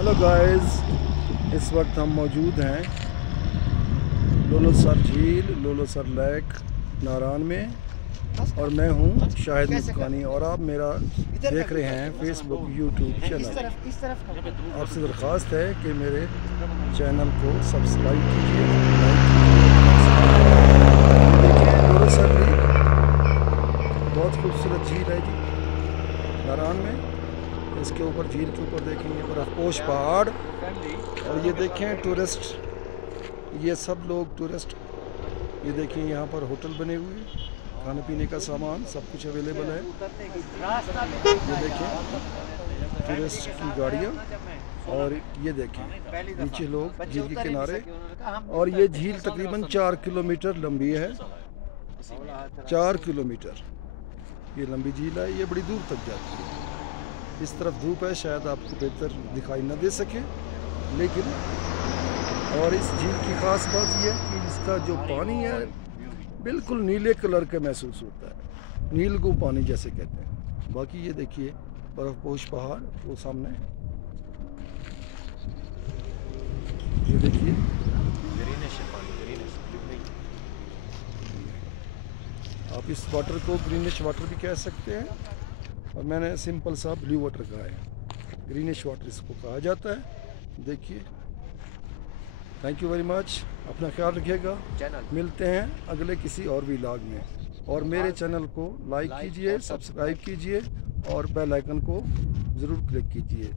Hello guys, इस वक्त हम मौजूद हैं लोलोसर झील, लोलोसर लेक, नारायण में। और मैं हूं शाहिद मुस्कानी और आप मेरा देख रहे हैं फेसबुक यूट्यूब चैनल। आपसे दरख्वास्त है कि मेरे चैनल को सब्सक्राइब कीजिए, लाइक कीजिए। देखिए लोलोसर लेक, बहुत खूबसूरत झील है जी नारायण में। इसके ऊपर झील के ऊपर देखेंगे बर्फपोश पहाड़, और ये देखें टूरिस्ट, ये सब लोग टूरिस्ट। ये देखें यहाँ पर होटल बने हुए, खाने पीने का सामान सब कुछ अवेलेबल है। ये देखें टूरिस्ट की गाड़ियाँ, और ये देखें नीचे लोग झील के किनारे। और ये झील तकरीबन 4 किलोमीटर लंबी है। 4 किलोमीटर ये लंबी झील है, ये बड़ी दूर तक जाती है। इस तरफ धूप है, शायद आपको बेहतर दिखाई न दे सके, लेकिन और इस झील की ख़ास बात यह है कि इसका जो पानी है बिल्कुल नीले कलर का महसूस होता है, नीलगू पानी जैसे कहते हैं। बाकी ये देखिए बर्फपोश पहाड़ वो सामने, ये देखिए आप इस वाटर को ग्रीनिश वाटर भी कह सकते हैं, और मैंने सिंपल सा ब्लू वाटर कहा है। ग्रीनिश वाटर इसको कहा जाता है। देखिए, थैंक यू वेरी मच, अपना ख्याल रखिएगा। मिलते हैं अगले किसी और व्लॉग में, और मेरे चैनल को लाइक कीजिए, सब्सक्राइब कीजिए, और बेल आइकन को ज़रूर क्लिक कीजिए।